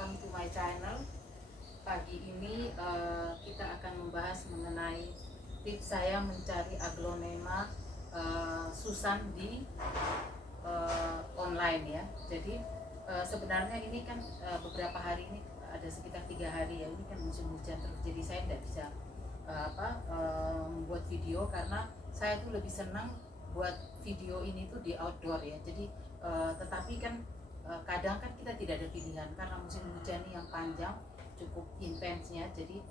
welcome to my channel. Pagi ini kita akan membahas mengenai tips saya mencari aglonema Susan di online ya. Jadi sebenarnya ini kan beberapa hari ini ada sekitar 3 hari ya, ini kan musim hujan terus, jadi saya tidak bisa membuat video karena saya tuh lebih senang buat video ini tuh di outdoor ya. Jadi tetapi kan kadang kan kita tidak ada pilihan karena musim hujan yang panjang cukup intensnya. Jadi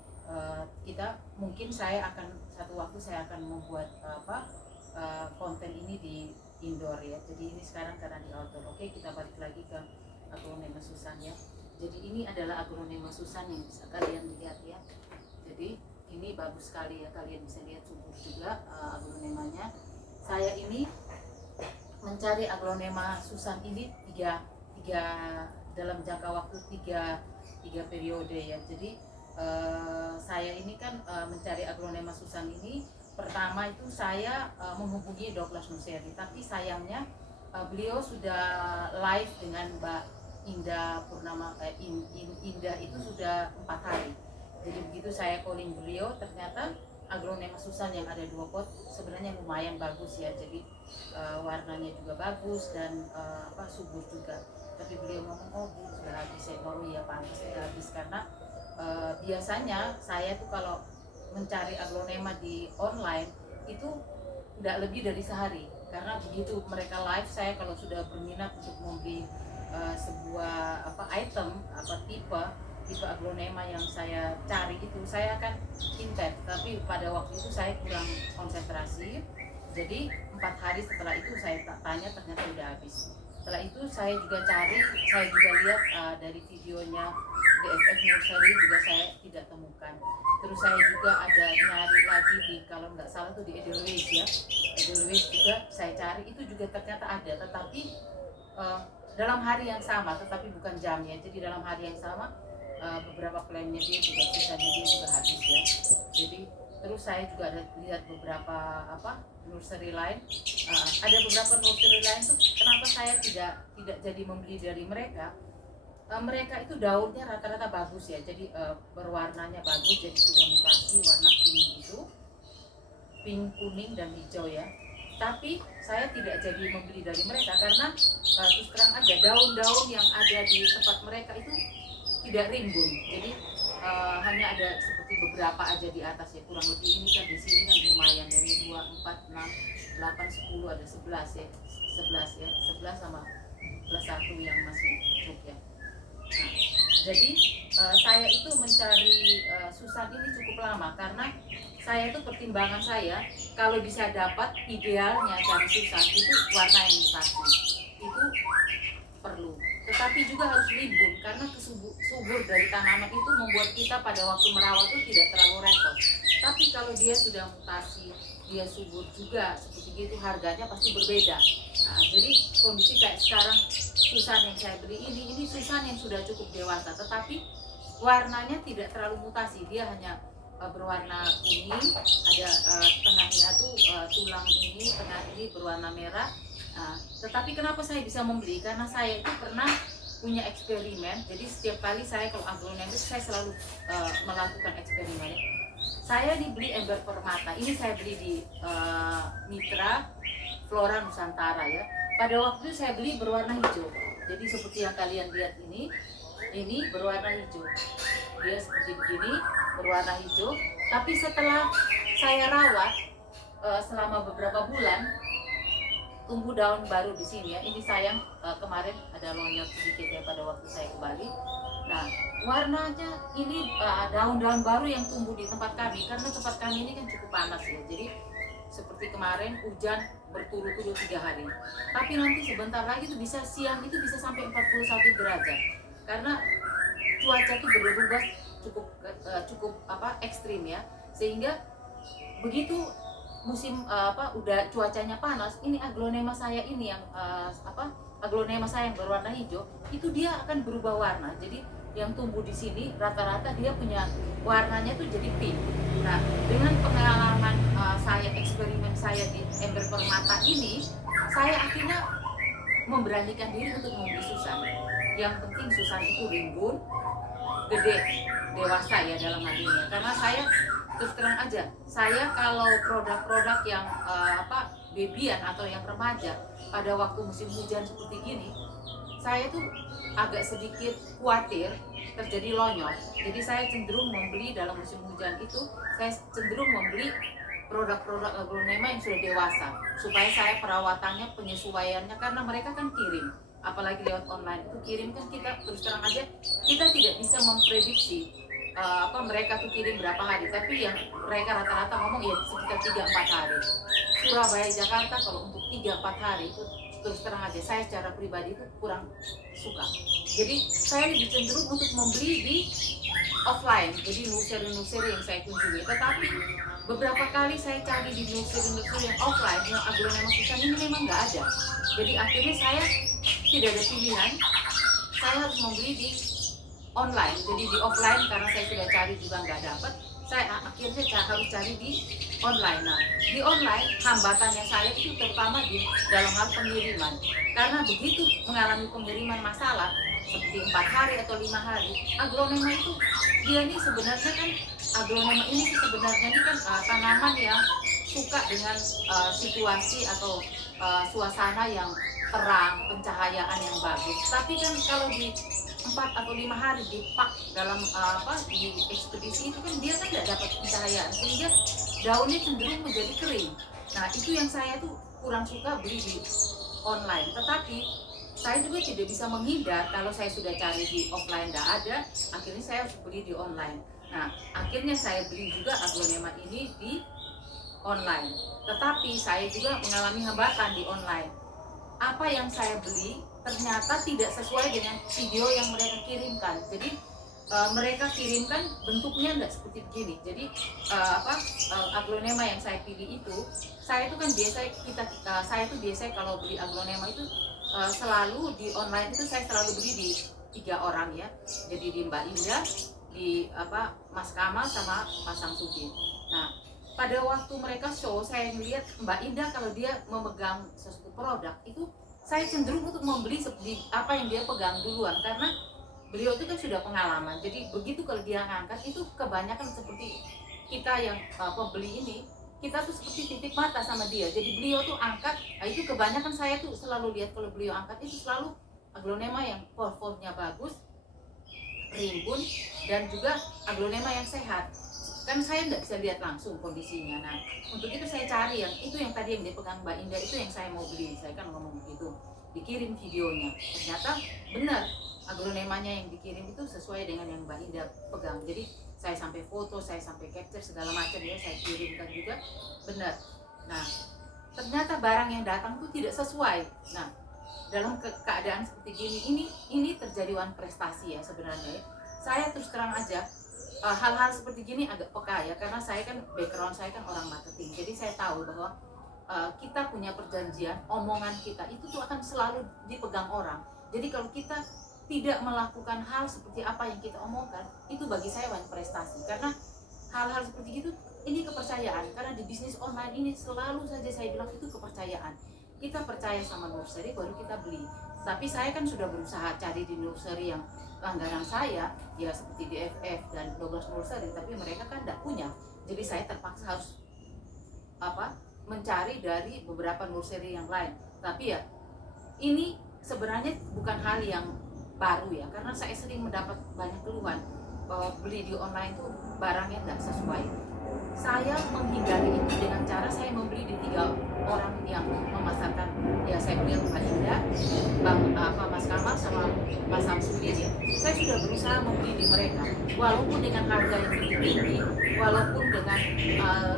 saya akan satu waktu saya akan membuat konten ini di indoor ya. Jadi ini sekarang karena di outdoor. Oke, kita balik lagi ke aglonema Susan ya. Jadi ini adalah aglonema Susan yang bisa kalian lihat ya. Jadi ini bagus sekali ya, kalian bisa lihat subur juga aglonemanya. Saya ini mencari aglonema Susan ini tiga dalam jangka waktu tiga periode ya. Jadi saya ini kan mencari aglonema Susan ini, pertama itu saya menghubungi Douglas Nuseri, tapi sayangnya beliau sudah live dengan Mbak Indah Purnama. Indah itu sudah 4 hari. Jadi begitu saya calling beliau, ternyata aglonema Susan yang ada 2 pot sebenarnya lumayan bagus ya. Jadi warnanya juga bagus dan subur juga. Tapi beliau ngomong, oh Bu sudah habis. Saya bilang, oh iya pantas sudah habis, karena biasanya saya tuh kalau mencari aglonema di online itu tidak lebih dari sehari, karena begitu mereka live, saya kalau sudah berminat untuk membeli sebuah item tipe aglonema yang saya cari itu, saya akan intent, tapi pada waktu itu saya kurang konsentrasi. Jadi 4 hari setelah itu saya tanya, ternyata udah habis. Setelah itu saya juga cari, saya juga lihat dari videonya DFF Nursery juga saya tidak temukan. Terus saya juga ada nyari lagi di, kalau nggak salah tuh di Edelweiss ya, Edelweiss juga saya cari, itu juga ternyata ada, tetapi dalam hari yang sama, tetapi bukan jamnya. Jadi dalam hari yang sama beberapa plannya dia juga, sisanya dia juga habis ya. Jadi terus saya juga ada lihat beberapa nursery lain, ada beberapa nursery lain tuh kenapa saya tidak jadi membeli dari mereka. Mereka itu daunnya rata-rata bagus ya, jadi berwarnanya bagus, jadi sudah mutasi warna pink gitu, pink, kuning dan hijau ya. Tapi saya tidak jadi membeli dari mereka karena terus terang aja daun-daun yang ada di tempat mereka itu tidak rimbun. Jadi hanya ada seperti beberapa aja di atas ya, kurang lebih. Ini kan di sini kan lumayan ya, ini 2, 4, 6, 8, 10, ada 11 ya, 11 ya, 11 sama plus 1 yang masih cukup ya. Nah, jadi saya itu mencari Susan ini cukup lama karena saya itu pertimbangan saya kalau bisa dapat, idealnya cari Susan itu warna yang mutasi itu perlu, tetapi juga harus rimbun karena subur dari tanaman itu membuat kita pada waktu merawat itu tidak terlalu repot. Tapi kalau dia sudah mutasi, dia subur juga seperti itu, harganya pasti berbeda. Nah, jadi kondisi kayak sekarang Susan yang saya beli ini Susan yang sudah cukup dewasa, tetapi warnanya tidak terlalu mutasi, dia hanya berwarna kuning, ada tengahnya tuh tulang ini, tengah ini berwarna merah. Tetapi kenapa saya bisa membeli? Karena saya itu pernah punya eksperimen. Jadi setiap kali saya kalau aglonema itu saya selalu melakukan eksperimen. Saya dibeli ember permata. Ini saya beli di Mitra Flora Nusantara ya. Pada waktu itu saya beli berwarna hijau. Jadi seperti yang kalian lihat ini berwarna hijau. Dia seperti begini, berwarna hijau. Tapi setelah saya rawat selama beberapa bulan, tumbuh daun baru di sini ya. Ini sayang kemarin ada lonyot sedikit ya pada waktu saya kembali. Nah, warnanya ini daun-daun baru yang tumbuh di tempat kami, karena tempat kami ini kan cukup panas ya. Jadi seperti kemarin hujan berturut-turut 3 hari. Tapi nanti sebentar lagi tuh bisa siang itu bisa sampai 41 derajat. Karena cuaca itu berubah cukup ekstrim ya. Sehingga begitu musim udah cuacanya panas, ini aglonema saya ini yang aglonema saya yang berwarna hijau itu dia akan berubah warna. Jadi yang tumbuh di sini rata-rata dia punya warnanya tuh jadi pink. Nah, dengan pengalaman saya, eksperimen saya di ember permata ini, saya akhirnya memberanikan diri untuk membeli Susan yang penting Susan itu rimbun, gede, dewasa ya dalam hal ini. Karena saya terus terang aja, saya kalau produk-produk yang babyan atau yang remaja pada waktu musim hujan seperti gini, saya tuh agak sedikit khawatir terjadi lonyot. Jadi saya cenderung membeli dalam musim hujan itu, saya cenderung membeli produk-produk aglonema yang sudah dewasa, supaya saya perawatannya, penyesuaiannya, karena mereka kan kirim, apalagi lewat online itu kirim kan, kita terus terang aja kita tidak bisa memprediksi mereka tuh kirim berapa hari, tapi yang mereka rata-rata ngomong ya sekitar 3-4 hari. Surabaya Jakarta kalau untuk 3-4 hari itu terus terang aja saya secara pribadi itu kurang suka. Jadi saya lebih cenderung untuk membeli di offline, jadi nursery yang saya kunjungi. Tetapi beberapa kali saya cari di nursery yang offline, yang aglonema Susan ini memang nggak ada. Jadi akhirnya saya tidak ada pilihan, saya harus membeli di online. Jadi di offline karena saya sudah cari juga nggak dapat, saya akhirnya harus cari di online. Nah, di online hambatannya saya itu terutama di dalam hal pengiriman. Karena begitu mengalami pengiriman masalah seperti 4 hari atau 5 hari, aglonema itu dia nih sebenarnya kan, aglonema ini sebenarnya ini kan tanaman yang suka dengan situasi atau suasana yang terang, pencahayaan yang bagus. Tapi kan kalau di 4 atau 5 hari dipak dalam di ekspedisi itu kan dia kan tidak dapat pencahayaan, sehingga daunnya cenderung menjadi kering. Nah itu yang saya tuh kurang suka beli di online. Tetapi saya juga tidak bisa menghindar, kalau saya sudah cari di offline tidak ada, akhirnya saya harus beli di online. Nah akhirnya saya beli juga aglonema ini di online. Tetapi saya juga mengalami hambatan di online. Apa yang saya beli ternyata tidak sesuai dengan video yang mereka kirimkan. Jadi mereka kirimkan bentuknya tidak seperti begini. Jadi aglonema yang saya pilih itu, saya itu kan biasa saya itu biasa kalau beli aglonema itu selalu di online itu saya selalu beli di 3 orang ya. Jadi di Mbak Indah, di Mas Kamal sama Mas Samsudin. Nah pada waktu mereka show, saya melihat Mbak Indah kalau dia memegang sesuatu produk itu, saya cenderung untuk membeli seperti apa yang dia pegang duluan, karena beliau itu kan sudah pengalaman. Jadi begitu kalau dia ngangkat itu kebanyakan seperti kita yang pembeli ini, kita tuh seperti titik mata sama dia. Jadi beliau tuh angkat, nah itu kebanyakan saya tuh selalu lihat kalau beliau angkat itu selalu aglonema yang performnya bagus, rimbun, dan juga aglonema yang sehat. Kan saya tidak bisa lihat langsung kondisinya. Nah untuk itu saya cari yang tadi yang dipegang Mbak Indah itu yang saya mau beli. Saya kan ngomong begitu, dikirim videonya, ternyata benar aglonemanya yang dikirim itu sesuai dengan yang Mbak Indah pegang. Jadi saya sampai foto, saya sampai capture segala macam ya, saya kirimkan juga, benar. Nah ternyata barang yang datang itu tidak sesuai. Nah dalam keadaan seperti ini terjadi one prestasi ya sebenarnya ya. Saya terus terang aja hal-hal seperti gini agak peka ya, karena saya kan background saya kan orang marketing. Jadi saya tahu bahwa kita punya perjanjian, omongan kita itu tuh akan selalu dipegang orang. Jadi kalau kita tidak melakukan hal seperti apa yang kita omongkan, itu bagi saya one prestasi. Karena hal-hal seperti itu ini kepercayaan. Karena di bisnis online ini selalu saja saya bilang itu kepercayaan. Kita percaya sama nursery baru kita beli. Tapi saya kan sudah berusaha cari di nursery yang langganan saya ya, seperti DFF dan Douglas Nursery, tapi mereka kan tidak punya. Jadi saya terpaksa harus mencari dari beberapa nursery yang lain. Tapi ya ini sebenarnya bukan hal yang baru ya, karena saya sering mendapat banyak keluhan bahwa beli di online tuh barangnya tidak sesuai. Saya menghindari itu dengan cara saya membeli di 3 orang yang memasarkan ya. Saya beli Mbak Indah, Mas Kamal sama Mas Samsudin ya. Saya sudah berusaha membeli di mereka, walaupun dengan harga yang lebih tinggi, walaupun dengan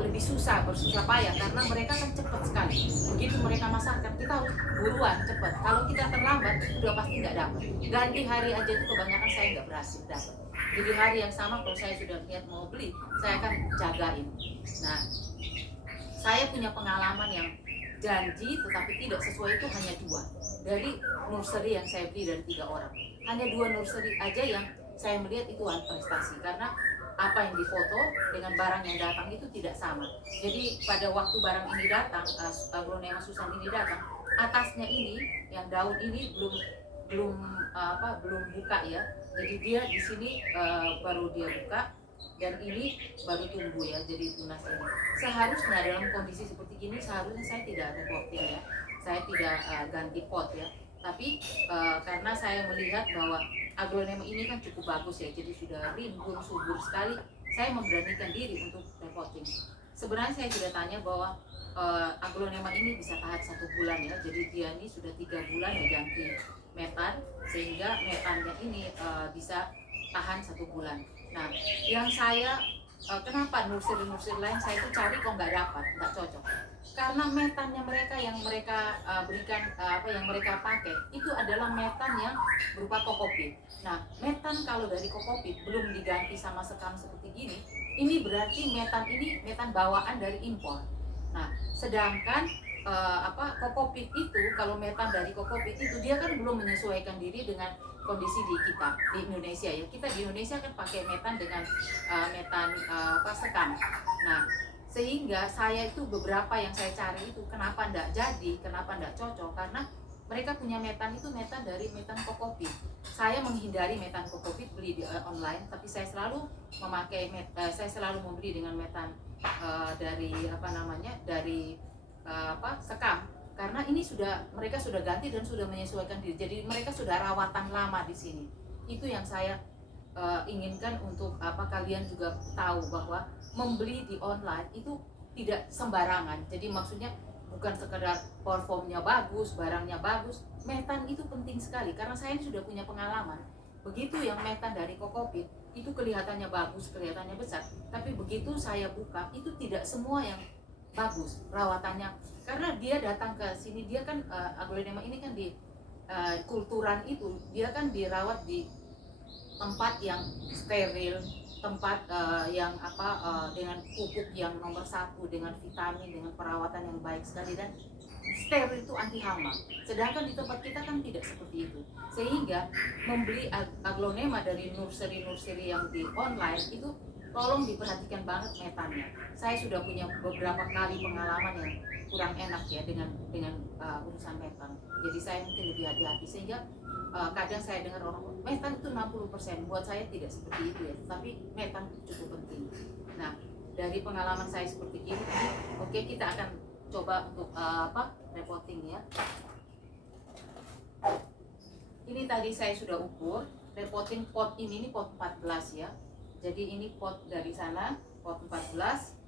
lebih susah, bersusah payah, karena mereka kan cepat sekali. Begitu mereka masarkan, kita harus buruan cepat. Kalau kita terlambat, udah pasti nggak dapat. Ganti hari aja itu kebanyakan saya nggak berhasil dapat. Jadi hari yang sama kalau saya sudah lihat mau beli, saya akan jagain. Nah, saya punya pengalaman yang janji tetapi tidak sesuai itu hanya 2 dari nursery yang saya beli dari 3 orang. Hanya 2 nursery aja yang saya melihat itu one prestasi, karena apa yang difoto dengan barang yang datang itu tidak sama. Jadi pada waktu barang ini datang, aglonema Susan ini datang, atasnya ini yang daun ini belum belum buka ya. Jadi dia di sini baru dia buka dan ini baru tumbuh ya, jadi tunas ini. Seharusnya dalam kondisi seperti ini seharusnya saya tidak ada potting ya, saya tidak ganti pot ya. Tapi karena saya melihat bahwa aglonema ini kan cukup bagus ya, jadi sudah rimbun subur sekali, saya memberanikan diri untuk repotting. Sebenarnya saya sudah tanya bahwa aglonema ini bisa tahan 1 bulan ya, jadi dia ini sudah 3 bulan diganti metan, sehingga metannya ini bisa tahan 1 bulan. Nah, yang saya kenapa nursery lain saya itu cari kok nggak dapat, nggak cocok. Karena metannya mereka yang mereka berikan yang mereka pakai itu adalah metan yang berupa kokopit. Nah, metan kalau dari kokopit belum diganti sama sekam seperti gini, ini berarti metan ini metan bawaan dari impor. Nah, sedangkan kokopit itu, kalau metan dari kokopit itu dia kan belum menyesuaikan diri dengan kondisi di kita di Indonesia ya. Kita di Indonesia kan pakai metan dengan metan sekam. Nah, sehingga saya itu beberapa yang saya cari itu kenapa ndak jadi, kenapa ndak cocok, karena mereka punya metan itu metan dari metan kokopit. Saya menghindari metan kokopit beli di online, tapi saya selalu memakai saya selalu membeli dengan metan dari dari sekam, karena ini mereka sudah ganti dan sudah menyesuaikan diri. Jadi mereka sudah rawatan lama di sini. Itu yang saya inginkan untuk kalian juga tahu bahwa membeli di online itu tidak sembarangan. Jadi maksudnya bukan sekedar performnya bagus, barangnya bagus. Metan itu penting sekali karena saya sudah punya pengalaman. Begitu yang metan dari kokopit itu kelihatannya bagus, kelihatannya besar, tapi begitu saya buka itu tidak semua yang bagus rawatannya, karena dia datang ke sini, dia kan aglonema ini kan di kulturan itu dia kan dirawat di tempat yang steril, tempat yang dengan pupuk yang nomor 1, dengan vitamin, dengan perawatan yang baik sekali, dan steril itu anti hama. Sedangkan di tempat kita kan tidak seperti itu, sehingga membeli aglonema dari nursery yang di online itu tolong diperhatikan banget metannya. Saya sudah punya beberapa kali pengalaman yang kurang enak ya dengan urusan metan. Jadi saya mungkin lebih hati-hati, sehingga kadang saya dengar orang metan itu 60%, buat saya tidak seperti itu ya, tapi metan cukup penting. Nah, dari pengalaman saya seperti ini, oke, kita akan coba untuk repotting ya. Ini tadi saya sudah ukur, repotting pot ini pot 14 ya. Jadi ini pot dari sana, pot 14.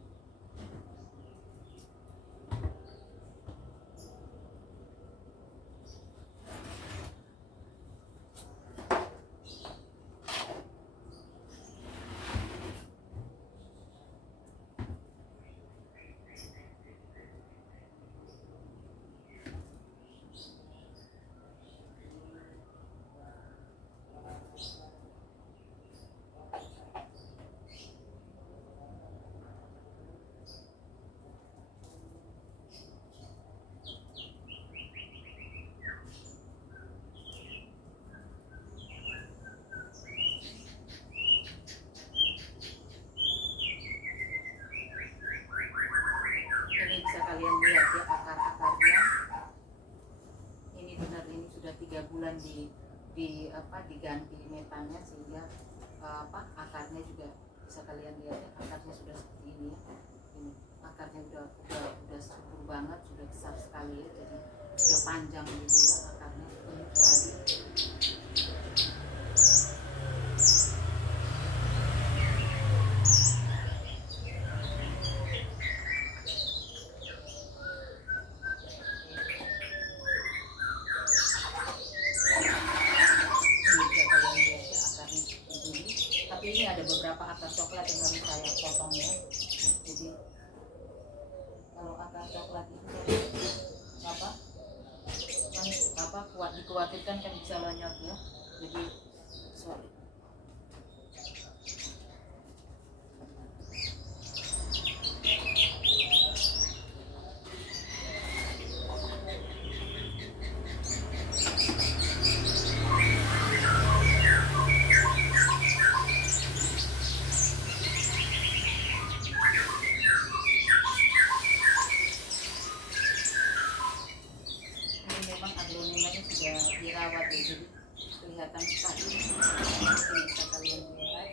Kalian lihat ya akar-akarnya, ini benar, ini sudah 3 bulan diganti metannya, sehingga akarnya juga bisa kalian lihat ya, akarnya sudah seperti ini. Ini akarnya udah subur banget, sudah besar sekali ya, jadi sudah panjang gitu ya akarnya. Ini lagi beberapa akar coklat yang harus saya potong ya. Jadi kalau akar coklat itu kuat dikhawatirkan kan bisa banyak ya. Mungkin bisa kalian lihat.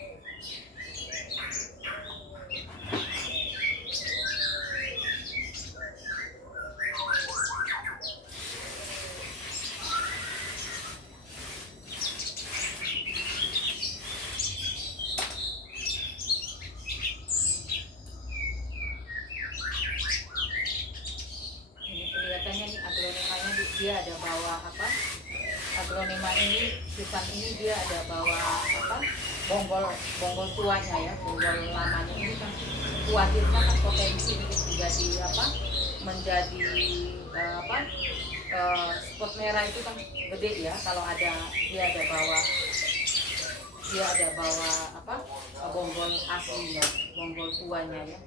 Ini kelihatannya nih aglonemanya dia ada bawa apa? Aglonema ini, Susan ini dia ada bawa apa? Bonggol tuanya ya, bonggol lamanya ini kan khawatirnya kan potensi menjadi apa? Menjadi apa? Spot merah itu kan gede ya kalau ada dia ada bawa apa? Bonggol aslinya, bonggol tuanya ya.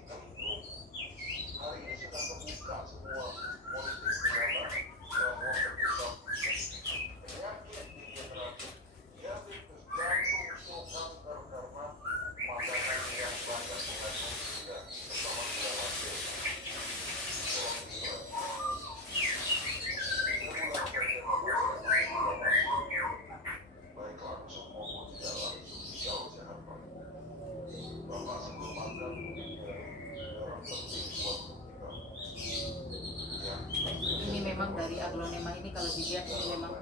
Ini memang dari aglonema ini kalau dilihat ini memang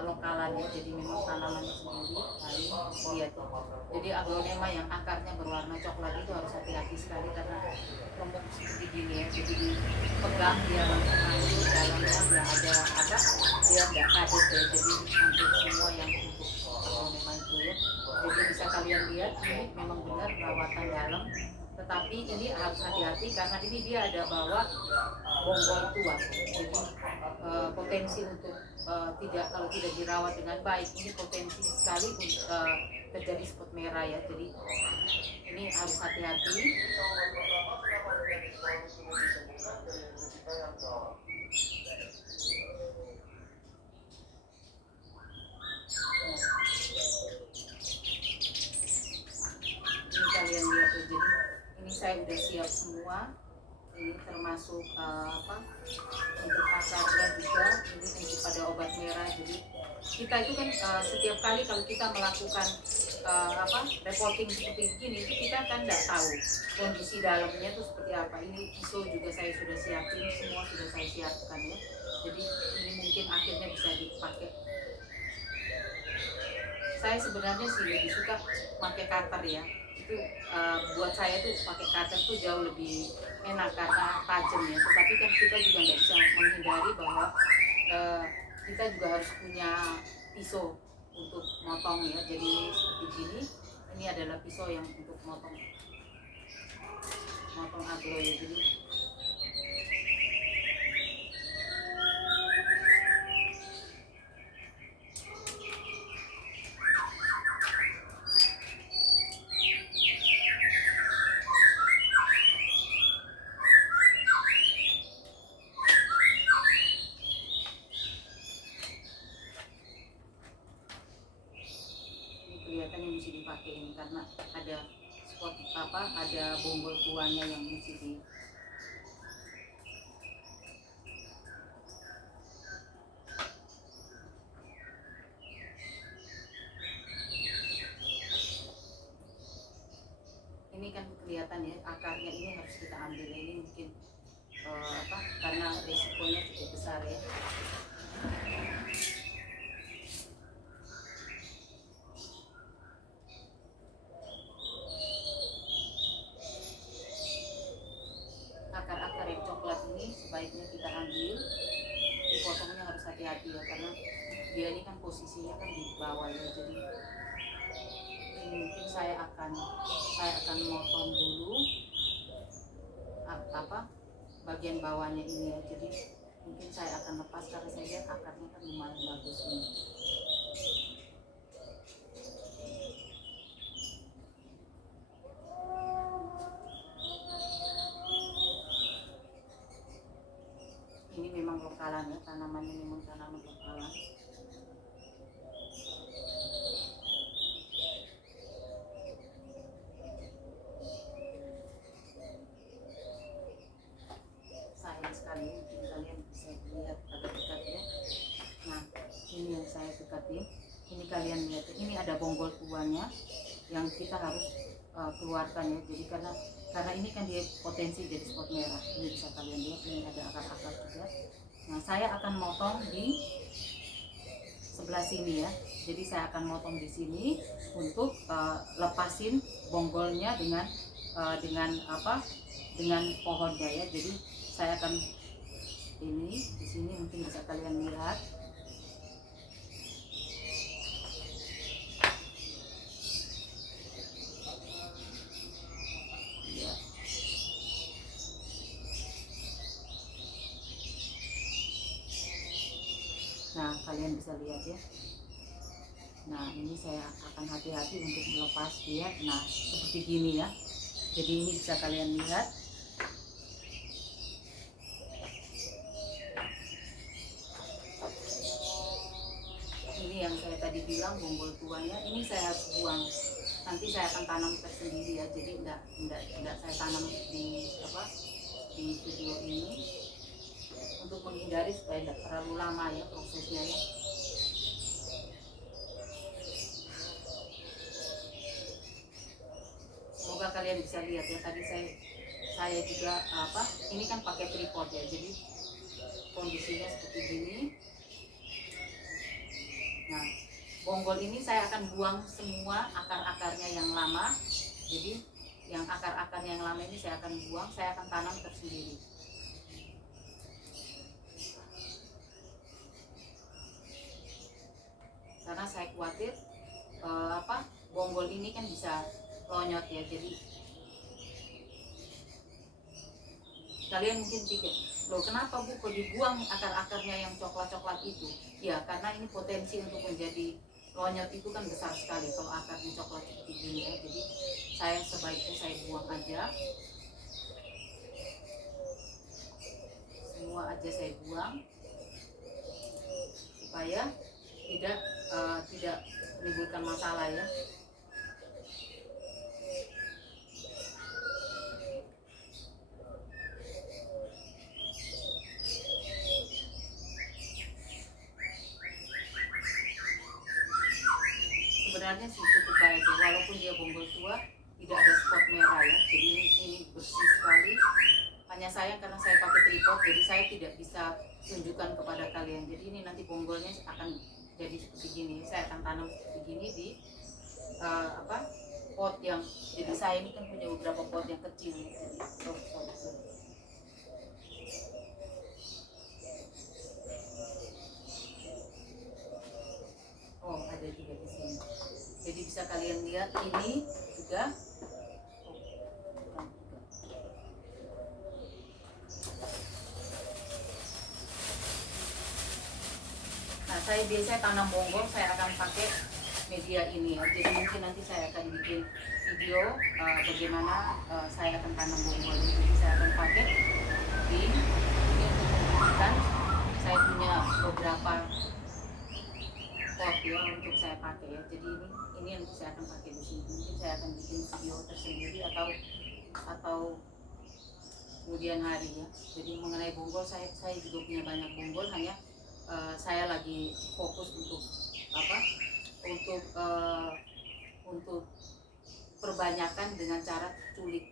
lokalan ya, jadi memang tanamannya sendiri kalian lihat. Jadi aglonema yang akarnya berwarna coklat itu harus hati-hati sekali karena remuk seperti gini ya, jadi dipegang dia langsung hancur, dalamnya nggak ada apa, dia nggak kadet ya, jadi hancur semua yang untuk aglonema itu ya. Jadi bisa kalian lihat ini memang benar perawatan dalam, tetapi ini harus hati-hati karena ini dia ada bawa bonggol tua, jadi potensi untuk kalau tidak dirawat dengan baik ini potensi sekali terjadi spot merah ya, jadi ini harus hati-hati. Ini kalian lihat ya, jadi ini saya udah siap semua, ini termasuk apa untuk akarnya juga, ini untuk pada obat merah. Jadi kita itu kan setiap kali kalau kita melakukan apa reporting seperti ini itu kita kan nggak tahu kondisi dalamnya itu seperti apa. Ini pisau juga saya sudah siapin, semua sudah saya siapkan ya, jadi ini mungkin akhirnya bisa dipakai. Saya sebenarnya sih lebih suka pakai cutter ya, itu buat saya tuh pakai cutter tuh jauh lebih enak karena tajam ya, tetapi kan kita juga nggak bisa menghindari bahwa kita juga harus punya pisau untuk motong ya. Jadi seperti gini, ini adalah pisau yang untuk motong aglo ya. Jadi kelihatannya mesti dipakai ini karena ada spot apa, ada bonggol tuanya yang mesti di ini kan kelihatan ya, akarnya ini harus kita ambil. Ini mungkin apa karena risikonya cukup besar ya. Akar-akar yang coklat ini sebaiknya kita ambil, dipotongnya harus hati-hati ya karena dia ini kan posisinya kan di bawah ya. Jadi ini mungkin saya akan motong dulu apa bagian bawahnya ini ya. Jadi mungkin saya akan lepas karena saya lihat akarnya kan lumayan bagus ini. Ini memang lokalan ya, tanamannya memang tanaman lokalan. Sayang sekali, mungkin kalian bisa lihat agak dekat ya. Nah, ini yang saya dekatin. Ini kalian lihat, ini ada bonggol tuanya yang kita harus keluarkan ya. Jadi karena ini kan dia potensi jadi spot merah. Ini bisa kalian lihat, ini ada akar-akar juga. Nah, saya akan motong di sebelah sini ya. Jadi saya akan motong di sini untuk lepasin bonggolnya dengan dengan pohonnya ya. Jadi saya akan ini di sini, mungkin bisa kalian lihat. Ya. Nah, kalian bisa lihat ya. Nah, ini saya akan hati-hati untuk melepas dia. Nah, seperti gini ya. Jadi ini bisa kalian lihat. Ini yang saya tadi bilang bonggol tuanya, ini saya harus buang. Nanti saya akan tanam tersendiri ya. Jadi enggak saya tanam di video ini untuk menghindari supaya tidak terlalu lama ya prosesnya ya. Semoga kalian bisa lihat ya, tadi saya juga ini kan pakai tripod ya, jadi kondisinya seperti gini. Nah, bonggol ini saya akan buang semua akar-akarnya yang lama. Jadi yang akar-akarnya yang lama ini saya akan buang, saya akan tanam tersendiri. Karena saya khawatir bonggol ini kan bisa lonyot ya. Jadi kalian mungkin pikir, loh kenapa Bu kok dibuang akar-akarnya yang coklat-coklat itu? Ya karena ini potensi untuk menjadi lonyot itu kan besar sekali kalau akarnya coklat seperti gini ya. Jadi sebaiknya saya buang aja, semua aja saya buang supaya tidak menimbulkan masalah ya. Sebenarnya sih cukup baik ya, walaupun dia bonggol tua tidak ada spot merah ya. Jadi ini bersih sekali. Hanya sayang karena saya pakai tripod, jadi saya tidak bisa tunjukkan kepada kalian. Jadi ini nanti bonggolnya akan jadi seperti gini. Saya akan tanam seperti gini di pot yang, jadi saya ini kan punya beberapa pot yang kecil. Jadi, oh ada juga di sini. Jadi bisa kalian lihat ini juga. Nah, saya biasanya tanam bonggol saya akan pakai media ini ya. Jadi mungkin nanti saya akan bikin video bagaimana saya akan tanam bonggol. Jadi saya akan pakai ini untuk menunjukkan saya punya beberapa pot ya untuk saya pakai ya. Jadi ini yang saya akan pakai di sini. Mungkin saya akan bikin video tersendiri atau kemudian hari ya. Jadi mengenai bonggol saya juga punya banyak bonggol, hanya saya lagi fokus untuk perbanyakan dengan cara culik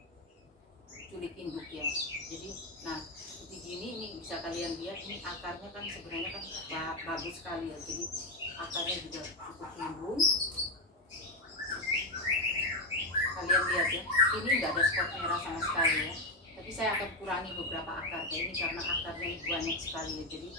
induk ya. Jadi nah seperti gini, ini bisa kalian lihat, ini akarnya kan sebenarnya kan bagus sekali ya. Jadi akarnya juga cukup rimbun. Kalian lihat ya, ini nggak ada spot merah sama sekali ya. Tapi saya akan kurangi beberapa akarnya ini karena akarnya banyak sekali ya. Jadi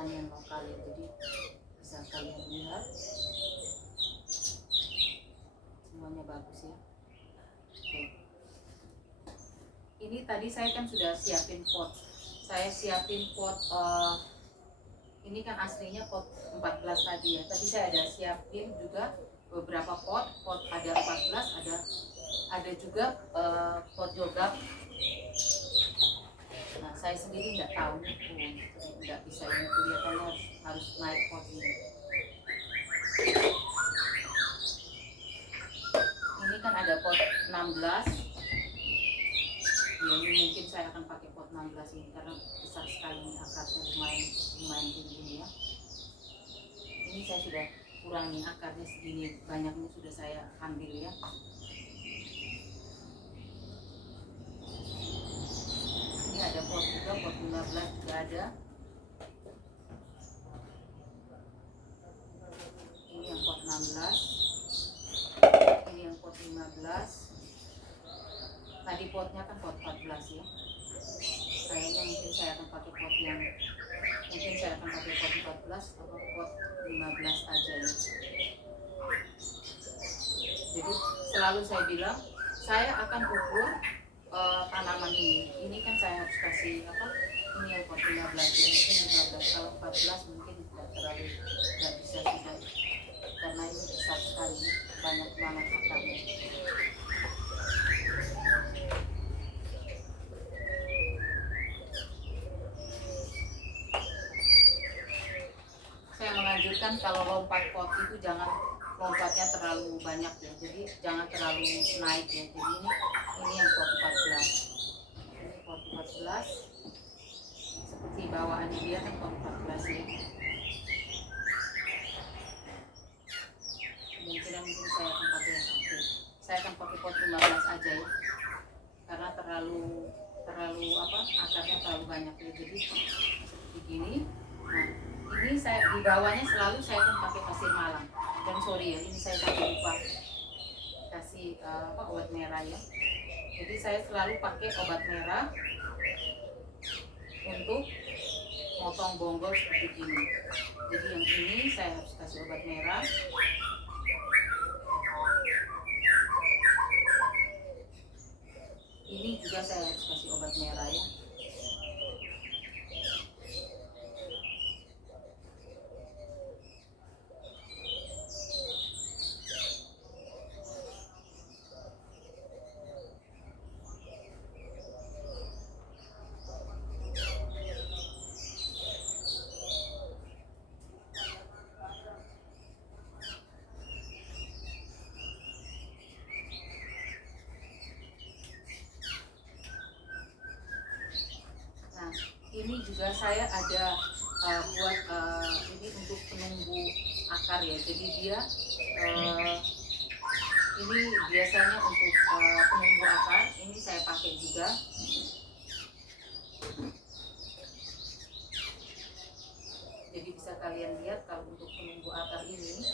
pertanian lokal ya. Jadi bisa kalian lihat semuanya bagus ya. Oke. Ini tadi saya kan sudah siapin pot. Saya siapin pot ini kan aslinya pot 14 tadi ya. Tapi saya ada siapin juga beberapa pot ada 14, ada juga pot jogap. Nah, saya sendiri nggak tahu, nggak bisa ini, kelihatannya harus naik pot ini. Ini kan ada pot 16. Ya, ini mungkin saya akan pakai pot 16 ini karena besar sekali ini, akarnya lumayan tinggi ya. Ini saya sudah kurangi akarnya segini, banyaknya sudah saya ambil ya. Ini ada pot juga, pot 15 juga ada. Ini yang pot 16, ini yang pot 15. Tadi potnya kan pot 14 ya. Kayaknya mungkin saya akan pakai pot 14 atau pot 15 aja ya. Jadi selalu saya bilang saya akan ukur tanaman ini. Ini kan saya harus kasih apa? Ini yang pot 15 ya, mungkin 15. Kalau 14 mungkin nggak bisa sudah, karena ini besar sekali, banyak banget akarnya. Saya menganjurkan kalau lompat pot itu jangan lompatnya terlalu banyak ya, jadi jangan terlalu naik ya. Jadi ini yang pot 14, ini pot 14 seperti bawaannya dia kan pot 14 ya. Mungkin saya akan pakai pot 15 aja ya, karena terlalu apa, akarnya terlalu banyak ya. Jadi seperti gini. Nah, ini saya di bawahnya selalu saya akan pakai pasir malam. Dan sorry ya, ini saya sampai lupa kasih obat merah ya. Jadi saya selalu pakai obat merah untuk motong bonggol seperti ini. Jadi yang ini saya harus kasih obat merah. Ini juga saya harus kasih obat merah ya. Ini juga saya ada buat ini untuk penumbuh akar ya. Jadi dia ini biasanya untuk penumbuh akar. Ini saya pakai juga. Jadi bisa kalian lihat kalau untuk penumbuh akar ini.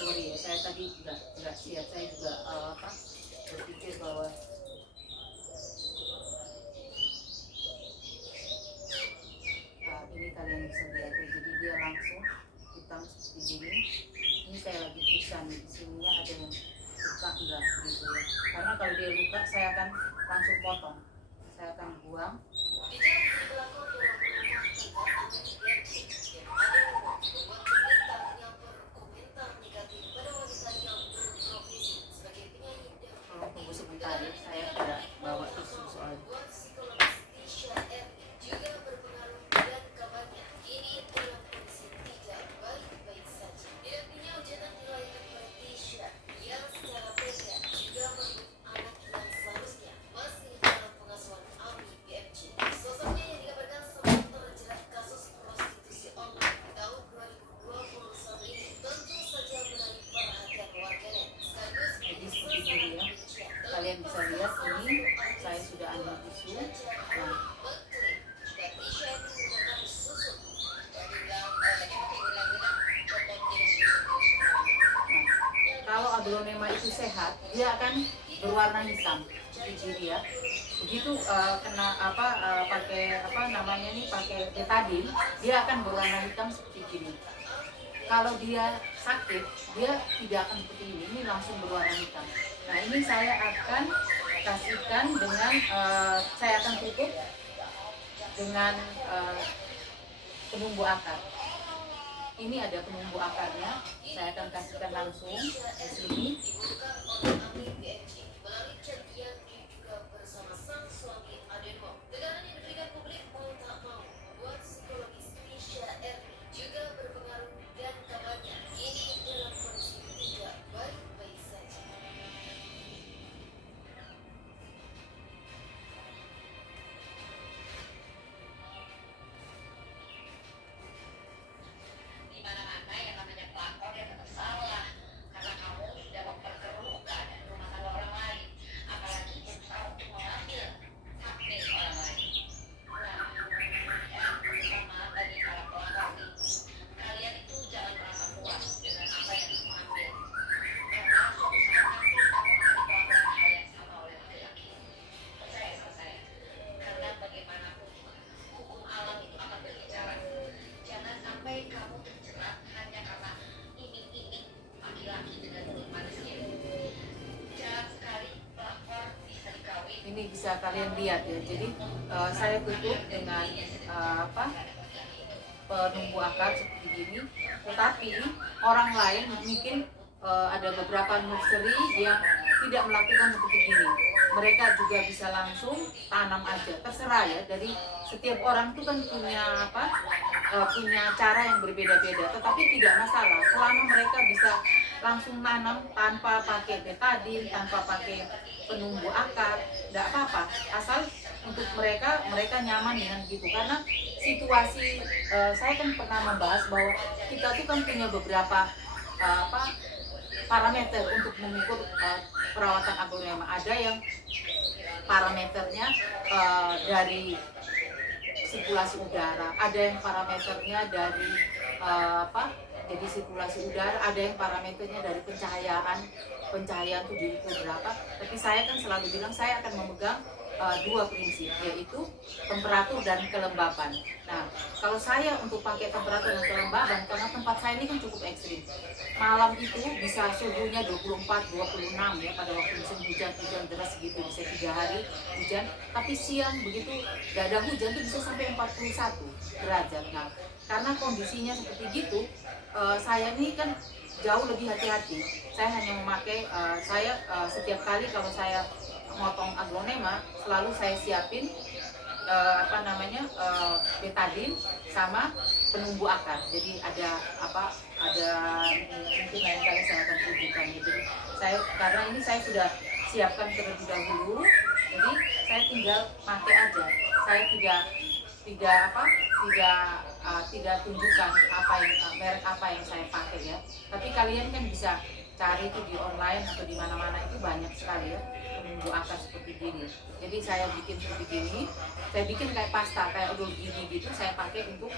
Sorry ya, saya tadi nggak siap. Saya juga berpikir bahwa ini kalian bisa lihat ya. Jadi dia langsung hitam seperti ini. Ini saya lagi pisah nih, di sininya ada yang luka enggak gitu ya. Karena kalau dia luka saya akan langsung potong. Saya akan buang. Tunggu sebentar ya, saya tidak bawa tisu soalnya. Kalian bisa lihat ini saya sudah ambil tisu. Kalau aglonema aglonema itu sehat, dia akan berwarna hitam seperti dia. Begitu kena pakai pakai betadine, dia akan berwarna hitam seperti ini. Kalau dia sakit, dia tidak akan seperti ini langsung berwarna hitam. Nah, ini saya akan kasihkan dengan saya akan tutup dengan penumbuh akar. Ini ada penumbuh akarnya, saya akan kasihkan langsung di sini. Ini bisa kalian lihat ya. Jadi saya tutup dengan penumbuh akar seperti ini. Tetapi orang lain mungkin ada beberapa nursery yang tidak melakukan seperti ini. Mereka juga bisa langsung tanam aja, terserah ya. Dari setiap orang itu kan punya cara yang berbeda-beda. Tetapi tidak masalah selama mereka bisa langsung tanam tanpa pakai betadine, tanpa pakai penumbuh akar, tidak apa-apa. Asal untuk mereka nyaman dengan gitu. Karena situasi saya kan pernah membahas bahwa kita tuh kan punya beberapa parameter untuk mengukur perawatan aglonema. Ada yang parameternya dari sirkulasi udara, ada yang parameternya dari jadi sirkulasi udara, ada yang parameternya dari pencahayaan tuh di berapa. Tapi saya kan selalu bilang saya akan memegang dua prinsip, yaitu temperatur dan kelembapan. Nah, kalau saya untuk pakai temperatur dan kelembaban, karena tempat saya ini kan cukup ekstrim. Malam itu bisa suhunya 24, 26 ya, pada waktu musim hujan deras gitu, bisa 3 hari hujan. Tapi siang begitu gak ada hujan tuh bisa sampai 41 derajat. Nah, karena kondisinya seperti gitu, saya ini kan jauh lebih hati-hati. Saya hanya memakai, setiap kali kalau saya motong aglonema selalu saya siapin betadine sama penumbuh akar. Jadi ada mungkin lain kali saya akan tunjukkan. Jadi karena ini saya sudah siapkan terlebih dahulu, jadi saya tinggal pakai aja. Saya tidak tunjukkan merek apa yang saya pakai ya. Tapi kalian kan bisa cari itu di online atau di mana-mana, itu banyak sekali ya penumbuh akar seperti gini. Jadi saya bikin seperti gini, saya bikin kayak pasta, kayak odol gini gitu, saya pakai untuk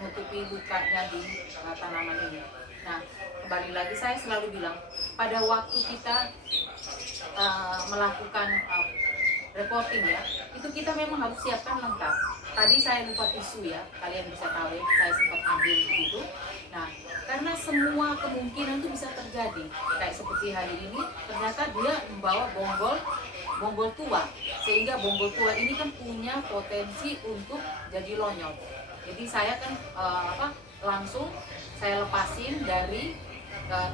menutupi lukanya di tanaman ini. Nah, kembali lagi saya selalu bilang, pada waktu kita melakukan reporting ya, itu kita memang harus siapkan lengkap. Tadi saya lupa tisu ya, kalian bisa tahu ya, saya sempat ambil begitu. Nah, karena semua kemungkinan itu bisa terjadi. Kayak seperti hari ini, ternyata dia membawa bonggol tua, sehingga bonggol tua ini kan punya potensi untuk jadi lonyot. Jadi saya kan langsung saya lepasin dari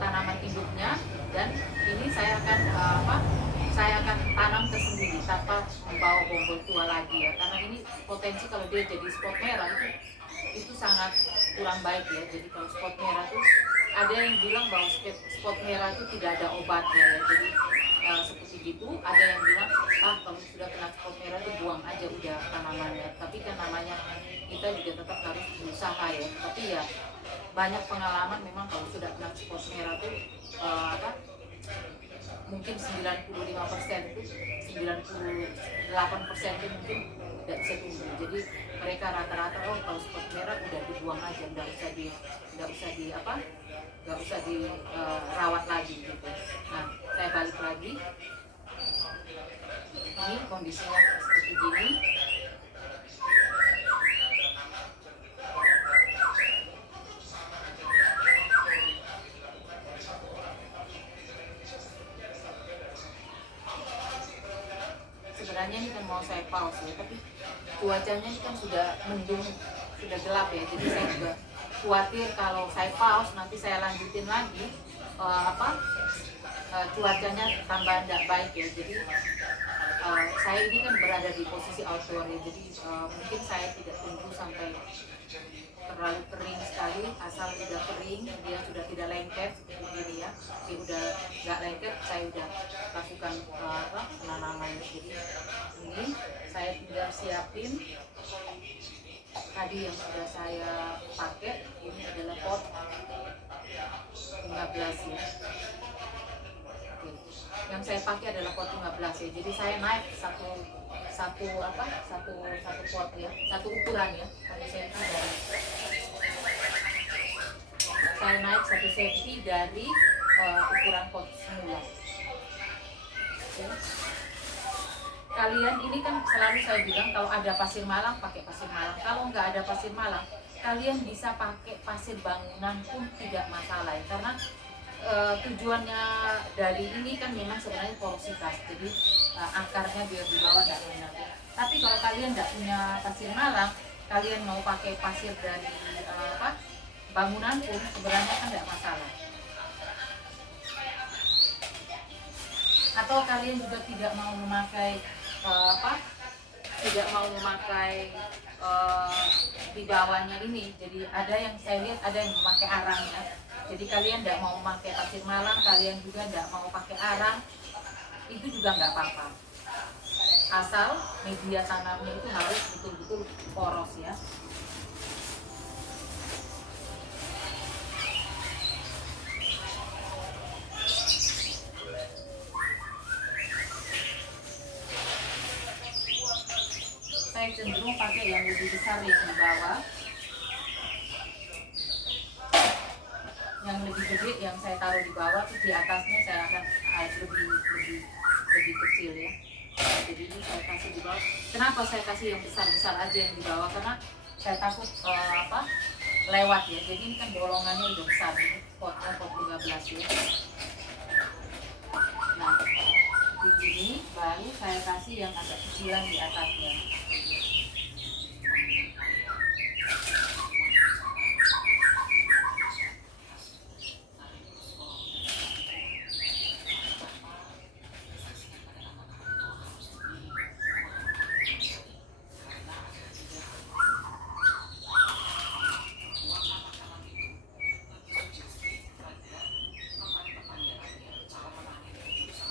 tanaman induknya, dan ini saya akan tanam tersendiri tanpa membawa bonggol tua lagi ya. Karena ini potensi kalau dia jadi spot merah itu sangat kurang baik ya. Jadi kalau spot merah tuh ada yang bilang bahwa spot merah itu tidak ada obatnya ya. Jadi seperti gitu, ada yang bilang kalau sudah kena spot merah itu buang aja udah tanamannya. Tapi kan namanya kita juga tetap harus berusaha ya. Tapi ya banyak pengalaman memang kalau sudah kena spot merah tuh mungkin 95% itu 98% itu mungkin tidak bisa tumbuh. Jadi mereka rata-rata kalau spot merah udah dibuang aja, nggak usah dirawat lagi gitu. Nah, saya balik lagi, ini kondisinya seperti gini. Sebenarnya ini kan mau saya pause ya, tapi cuacanya ini kan sudah mendung, sudah gelap ya, jadi saya juga khawatir kalau saya pause nanti saya lanjutin lagi cuacanya tambah tidak baik ya. Jadi saya ini kan berada di posisi outdoor ya, jadi mungkin saya tidak tunggu sampai terlalu kering sekali, asal udah kering dia sudah tidak lengket seperti ini ya, dia udah nggak lengket saya udah lakukan penanaman. Jadi ini saya tinggal siapin tadi yang sudah saya pakai, ini adalah pot 15 ya. Oke. Yang saya pakai adalah pot 15 ya, jadi saya naik satu pot ya, satu ukuran ya, 1 cm dari, saya naik 1 cm dari ukuran pot semula. Oke. Kalian ini kan selalu saya bilang kalau ada pasir malang pakai pasir malang, kalau nggak ada pasir malang kalian bisa pakai pasir bangunan pun tidak masalah ya, karena tujuannya dari ini kan memang sebenarnya porositas, jadi akarnya biar di bawah nggak enak. Tapi kalau kalian nggak punya pasir malang, kalian mau pakai pasir dari bangunan pun sebenarnya kan nggak masalah. Atau kalian juga tidak mau memakai di bawahnya ini, jadi ada yang saya lihat ada yang memakai arangnya. Jadi kalian tidak mau memakai pasir malang, kalian juga tidak mau pakai arang, itu juga nggak apa-apa, asal media tanamnya itu harus betul-betul poros ya. Saya cenderung pakai yang lebih besar yang di bawah, yang lebih gede yang saya taruh di bawah, terus di atasnya saya akan lebih kecil ya. Jadi ini saya kasih di bawah. Kenapa saya kasih yang besar-besar aja yang di bawah? Karena saya takut lewat ya. Jadi ini kan bolongannya udah besar, ini pot 15 ya. Nah, begini baru saya kasih yang agak kecilan di atasnya.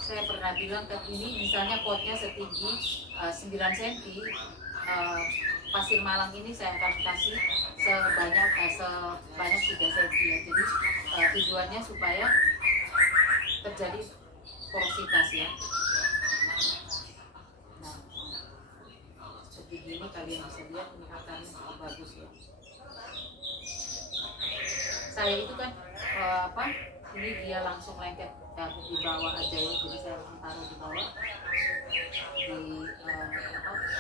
Saya pernah bilang ke ini, misalnya potnya setinggi 9 cm, pasir malang ini saya akan kasih sebanyak 3 cm ya. Jadi tujuannya supaya terjadi porositas ya. Nah, seperti ini kalian bisa lihat ini akarnya cukup bagus ya. Saya itu kan ini dia langsung lengket di bawah aja ya, jadi saya langsung taruh di bawah di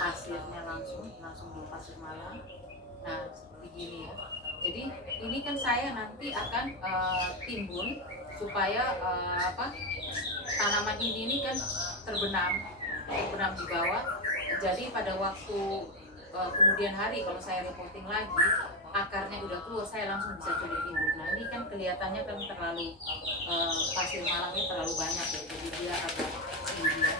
pasirnya langsung di pasir malang. Nah seperti gini ya, jadi ini kan saya nanti akan timbun supaya tanaman ini kan terbenam di bawah. Jadi pada waktu kemudian hari kalau saya reporting lagi akarnya udah keluar, saya langsung bisa coba timbun. Nah ini kan kelihatannya kan terlalu pasir malangnya terlalu banyak ya, jadi dia agak tinggi ya.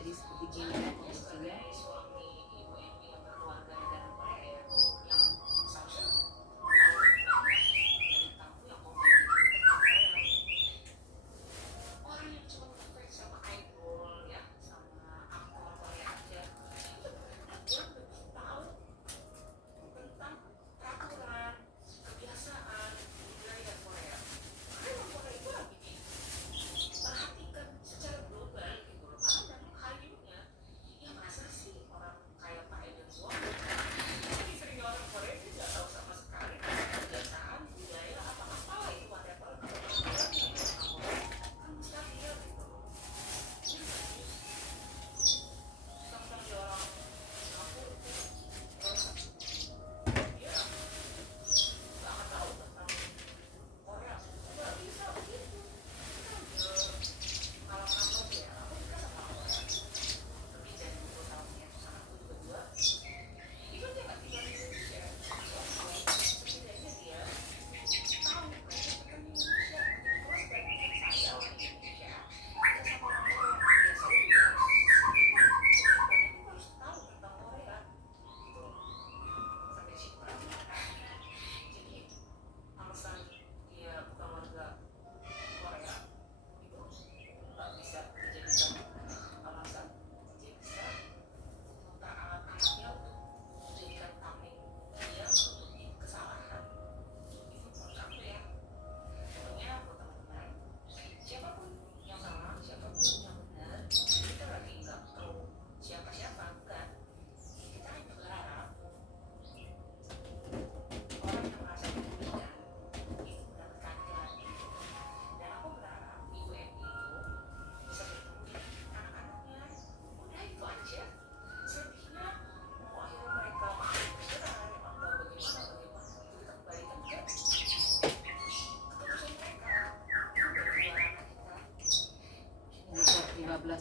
jadi seperti gini kondisinya.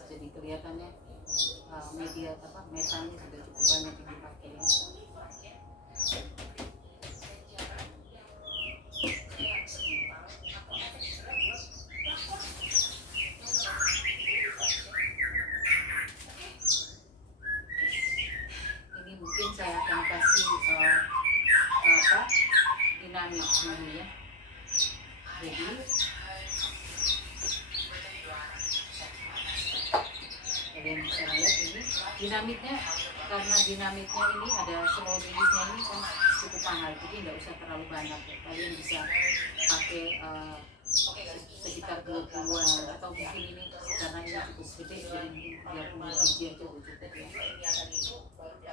Jadi kelihatannya media metannya sudah cukup banyak yang dipakai ya. Ini mungkin saya akan kasih dinamik dulu ya. Jadi kalian bisa lihat ini dinamitnya, karena dinamitnya ini ada slow release-nya ini kan cukup mahal, jadi nggak usah terlalu banyak ya. Kalian bisa pakai sekitar 20-an atau mungkin ini karena ini cukup gede jadi 30 biji aja udah cukup ya.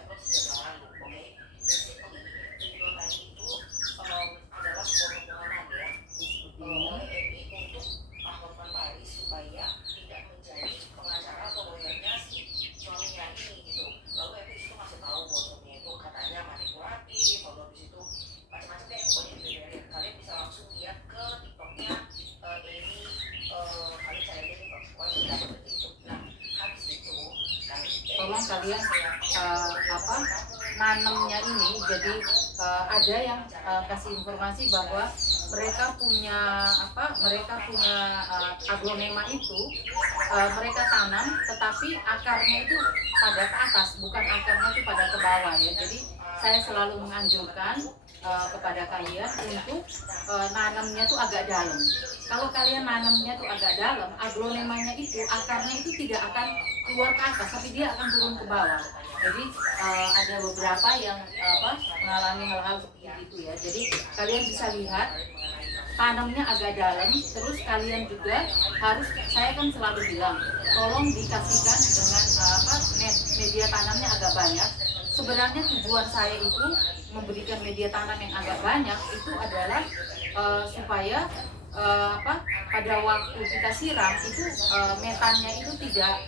Tolong kalian nanemnya ini, jadi ada yang kasih informasi bahwa mereka punya aglonema itu mereka tanam, tetapi akarnya itu pada ke atas, bukan akarnya itu pada ke bawah ya. Jadi saya selalu menganjurkan kepada kalian untuk nanamnya itu agak dalam. Kalau kalian nanamnya itu agak dalam, aglonemanya itu akarnya itu tidak akan keluar ke atas, tapi dia akan turun ke bawah. Jadi ada beberapa yang mengalami hal-hal seperti itu ya. Jadi kalian bisa lihat tanamnya agak dalam, terus kalian juga harus, saya kan selalu bilang, tolong dikasihkan dengan media tanamnya agak banyak. Sebenarnya tujuan saya itu memberikan media tanam yang agak banyak itu adalah supaya pada waktu kita siram itu metannya itu tidak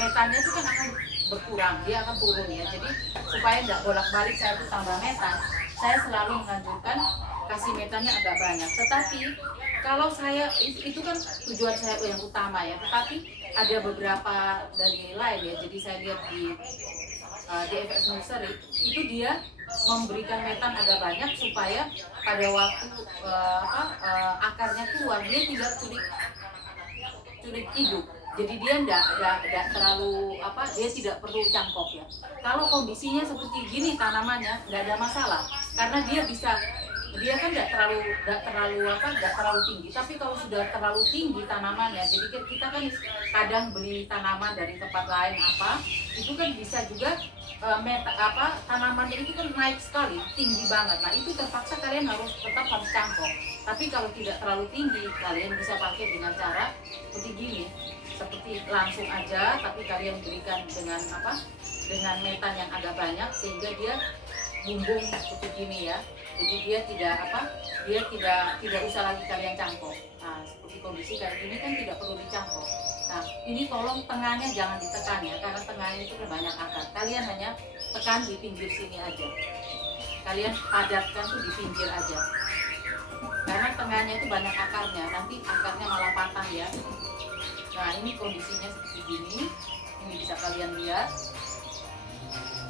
metannya itu kan akan berkurang, dia akan turun ya. Jadi supaya tidak bolak-balik saya itu tambah metan, saya selalu menganjurkan kasih metannya agak banyak. Tetapi kalau saya itu kan tujuan saya yang utama ya, tetapi ada beberapa dari lain ya. Jadi saya lihat di DFS Nursery itu dia memberikan metan agak banyak supaya pada waktu akarnya keluar dia tidak sulit hidup. Jadi dia enggak terlalu apa, dia tidak perlu cangkok ya. Kalau kondisinya seperti gini tanamannya nggak ada masalah, karena dia kan nggak terlalu tinggi. Tapi kalau sudah terlalu tinggi tanamannya, jadi kita kan kadang beli tanaman dari tempat lain itu kan bisa juga tanamannya itu kan naik sekali, tinggi banget. Nah itu terpaksa kalian tetap harus cangkok. Tapi kalau tidak terlalu tinggi, kalian bisa pakai dengan cara seperti gini, seperti langsung aja, tapi kalian berikan dengan metan yang agak banyak sehingga dia bumbung seperti gini ya. Jadi dia tidak usah lagi kalian cangkok. Nah seperti kondisi kayak gini kan tidak perlu dicangkok. Nah ini tolong tengahnya jangan ditekan ya, karena tengahnya itu banyak akar. Kalian hanya tekan di pinggir sini aja, kalian padatkan tuh di pinggir aja, karena tengahnya itu banyak akarnya, nanti akarnya malah patah ya. Nah ini kondisinya seperti gini, ini bisa kalian lihat.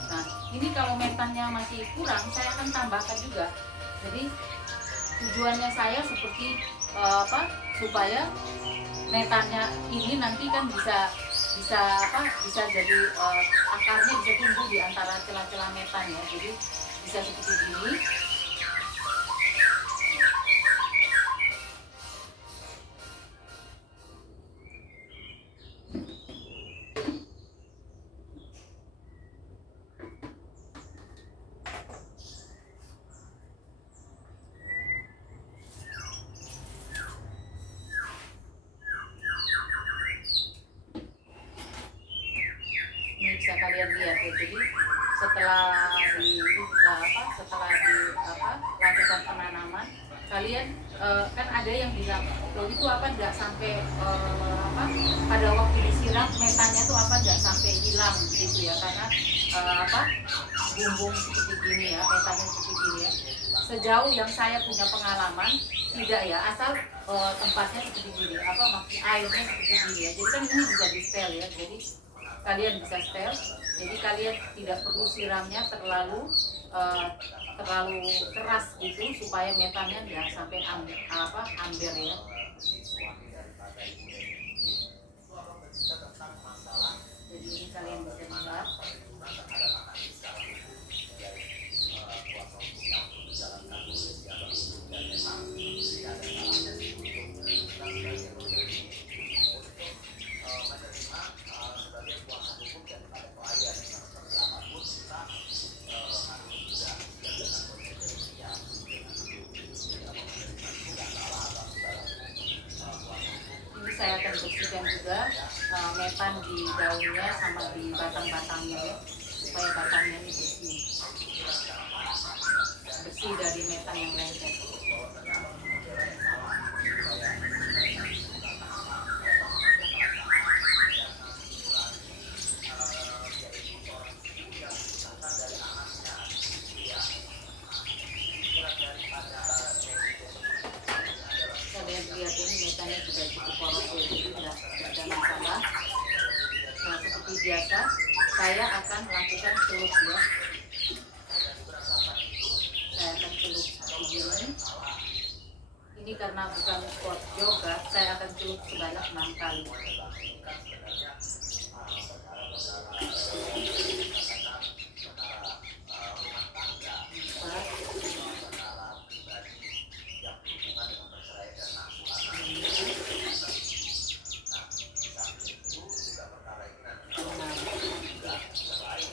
Nah ini kalau metannya masih kurang, saya akan tambahkan juga. Jadi tujuannya saya seperti supaya metannya ini nanti kan bisa jadi akarnya bisa tumbuh di antara celah-celah metan ya. Jadi bisa seperti ini. Bisa kalian lihat ya. Jadi setelah lakukan penanaman, kalian kan ada yang bilang loh itu nggak sampai pada waktu disiram metannya tuh nggak sampai hilang gitu ya, karena bumbung seperti gini ya, metannya seperti gini ya. Sejauh yang saya punya pengalaman tidak ya, asal tempatnya seperti gini, maksudnya airnya seperti gini ya. Jadi kan ini bisa di setel ya, jadi kalian bisa setel, jadi kalian tidak perlu siramnya terlalu keras gitu, supaya metannya nggak sampai amber ya. Jadi ini kalian bisa lihat. Saya akan bersihkan juga metan di daunnya sama di batang-batangnya ya, supaya batangnya ini bersih dari metan yang lengket. Lihat ini metannya juga cukup polos ya, jadi tidak ada masalah. Nah seperti biasa saya akan lakukan celup ya. Saya akan celup seperti ini. Ini karena bukan sport yoga, saya akan celup sebanyak 6 kali.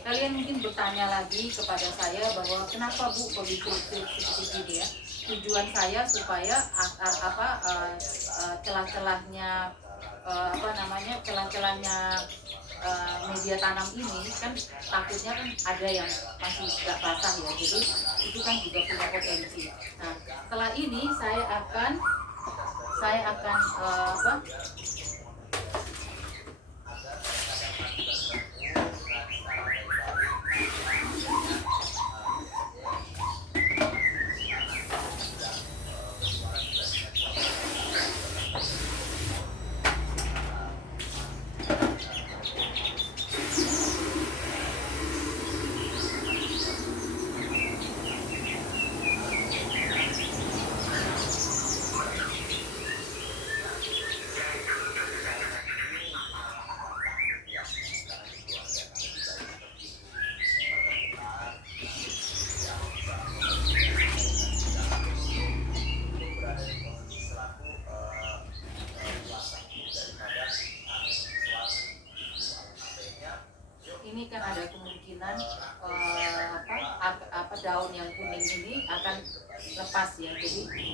Kalian mungkin bertanya lagi kepada saya bahwa kenapa Bu kok dicelup-celup seperti gini ya. Tujuan saya supaya celah-celahnya celah-celahnya media tanam ini kan takutnya kan ada yang masih tidak basah ya, jadi itu kan juga punya potensi. Nah setelah ini saya akan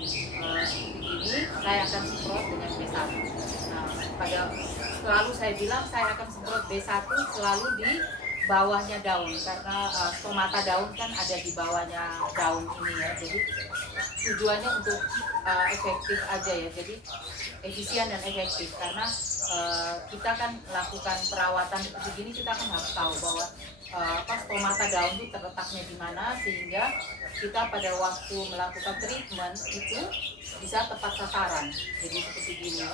seperti ini, saya akan semprot dengan B1. Nah, selalu saya bilang saya akan semprot B1 selalu di bawahnya daun, karena stomata daun kan ada di bawahnya daun ini ya. Jadi tujuannya untuk efektif aja ya, jadi efisien dan efektif, karena kita kan melakukan perawatan seperti ini, kita kan harus tahu bahwa stomata daun itu terletaknya di mana, sehingga kita pada waktu melakukan treatment itu bisa tepat sasaran. Jadi seperti gini ya.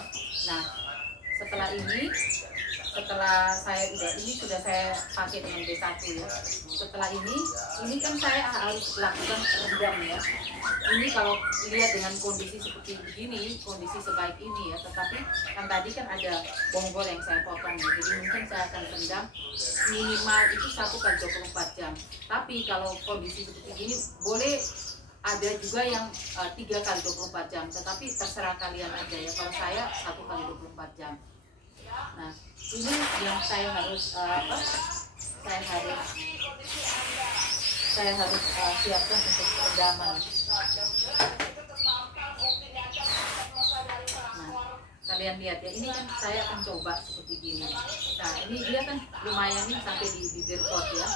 Nah, setelah saya sudah saya pakai dengan B1 ya. Setelah ini kan saya harus lakukan rendam ya. Ini kalau lihat dengan kondisi seperti begini, kondisi sebaik ini ya, tetapi kan tadi kan ada bonggol yang saya potong ya. Jadi mungkin saya akan rendam minimal itu 1 kali 24 jam. Tapi kalau kondisi seperti ini boleh ada juga yang 3 kali 24 jam, tetapi terserah kalian aja ya. Kalau saya 1 kali 24 jam. Nah, ini yang saya harus siapkan untuk perendaman. Nah, kalian lihat ya, ini kan saya akan coba seperti gini. Nah, ini dia kan lumayan nih sampai di bibir pot ya.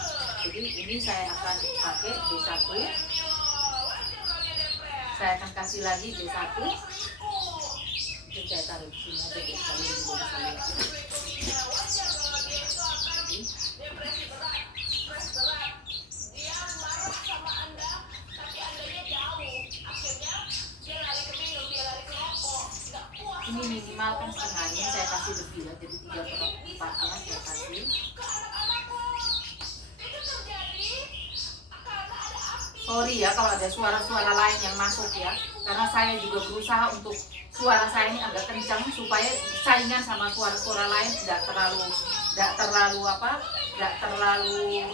Jadi ini saya akan pakai B1. Saya akan kasih lagi B1. Mungkin saya taruh di sini aja ya, kalian juga bisa lihat. Ini minimal kan setengahnya, saya kasih lebih ya, jadi 3/4 ya saya kasih. Sorry ya kalau ada suara-suara lain yang masuk ya, karena saya juga berusaha untuk suara saya ini agak kencang supaya saingan sama suara-suara lain tidak terlalu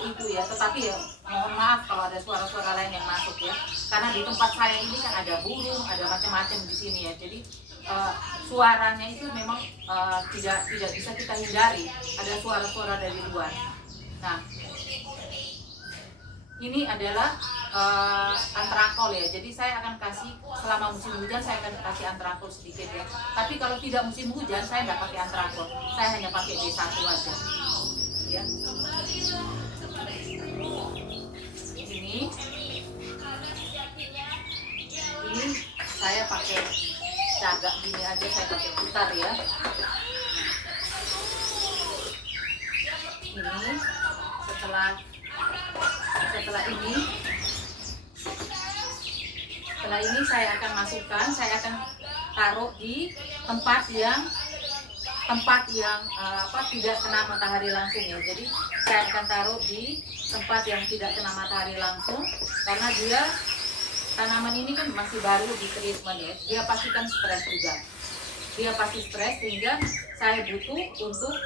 itu ya. Tetapi ya mohon maaf kalau ada suara-suara lain yang masuk ya, karena di tempat saya ini kan ada burung, ada macam-macam di sini ya. Jadi suaranya itu memang tidak bisa kita hindari, ada suara-suara dari luar. Nah, ini adalah antrakol ya. Jadi saya akan kasih selama musim hujan, saya akan kasih antrakol sedikit ya. Tapi kalau tidak musim hujan saya nggak pakai antrakol, saya hanya pakai B1 aja ya. Ini saya pakai cagak gini aja, saya pakai putar ya. Ini setelah ini saya akan masukkan, saya akan taruh di tempat yang tidak kena matahari langsung ya. Jadi saya akan taruh di tempat yang tidak kena matahari langsung, karena dia tanaman ini kan masih baru di treatment ya, dia pasti kan stres juga, dia pasti stres, sehingga saya butuh untuk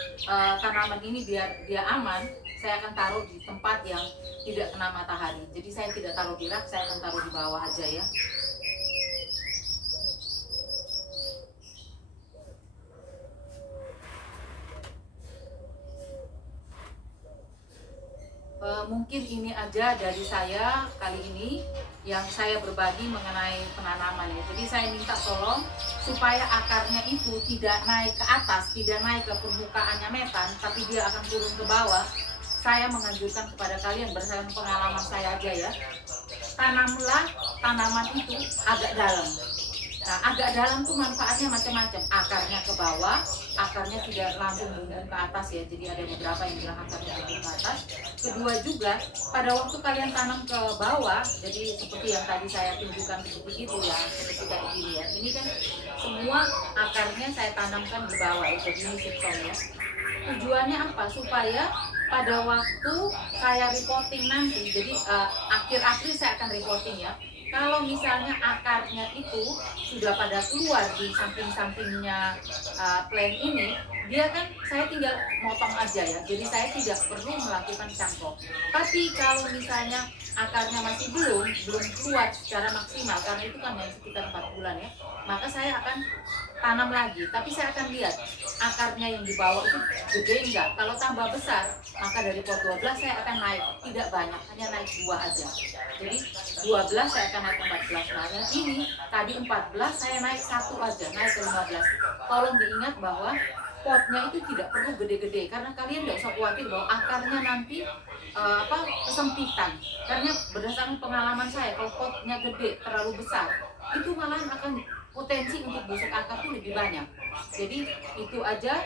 tanaman ini biar dia aman, saya akan taruh di tempat yang tidak kena matahari. Jadi saya tidak taruh di rak, saya akan taruh di bawah aja ya. Mungkin ini aja dari saya kali ini yang saya berbagi mengenai penanaman ya. Jadi saya minta tolong supaya akarnya itu tidak naik ke atas, tidak naik ke permukaannya metan, tapi dia akan turun ke bawah. Saya menganjurkan kepada kalian berdasarkan pengalaman saya aja ya, tanamlah tanaman itu agak dalam. Nah, agak dalam tuh manfaatnya macam-macam. Akarnya ke bawah, akarnya tidak langsung bumbung ke atas ya. Jadi ada beberapa yang bilang akarnya bumbung ke atas. Kedua juga, pada waktu kalian tanam ke bawah, jadi seperti yang tadi saya tunjukkan seperti itu ya, seperti kayak gini ya. Ini kan semua akarnya saya tanamkan di bawah ya, jadi ini subsoil ya. Tujuannya apa? Supaya pada waktu saya reporting nanti, jadi akhir-akhir saya akan reporting ya. Kalau misalnya akarnya itu sudah pada keluar di samping-sampingnya plant ini, dia kan saya tinggal motong aja ya, jadi saya tidak perlu melakukan cangkok. Tapi kalau misalnya akarnya masih belum kuat secara maksimal, karena itu kan yang sekitar 4 bulan ya, maka saya akan tanam lagi. Tapi saya akan lihat akarnya yang di bawah itu gede enggak. Kalau tambah besar, maka dari pot 12 saya akan naik, tidak banyak, hanya naik 2 aja. Jadi 12 saya akan naik 14. Nah yang ini tadi 14 saya naik 1 aja, naik ke 15. Tolong diingat bahwa potnya itu tidak perlu gede-gede, karena kalian nggak usah khawatir bahwa akarnya nanti kesempitan. Karena berdasarkan pengalaman saya, kalau potnya gede terlalu besar, itu malahan akan potensi untuk busuk akar itu lebih banyak. Jadi itu aja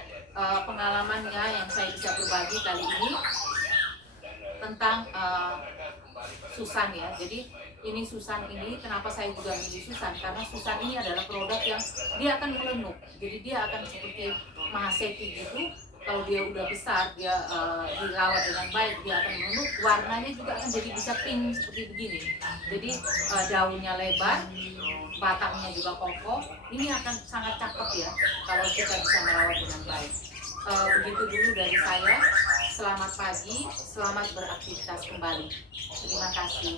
pengalamannya yang saya bisa berbagi kali ini tentang Susan ya. Jadi ini Susan ini, kenapa saya juga milih Susan, karena Susan ini adalah produk yang dia akan melenuk. Jadi dia akan seperti Mahaseti gitu. Kalau dia udah besar, dia dirawat dengan baik, dia akan melenuk. Warnanya juga akan jadi bisa pink seperti begini. Jadi daunnya lebar, batangnya juga kokoh. Ini akan sangat cakep ya kalau kita bisa merawat dengan baik. Begitu dulu dari saya. Selamat pagi, selamat beraktivitas kembali. Terima kasih.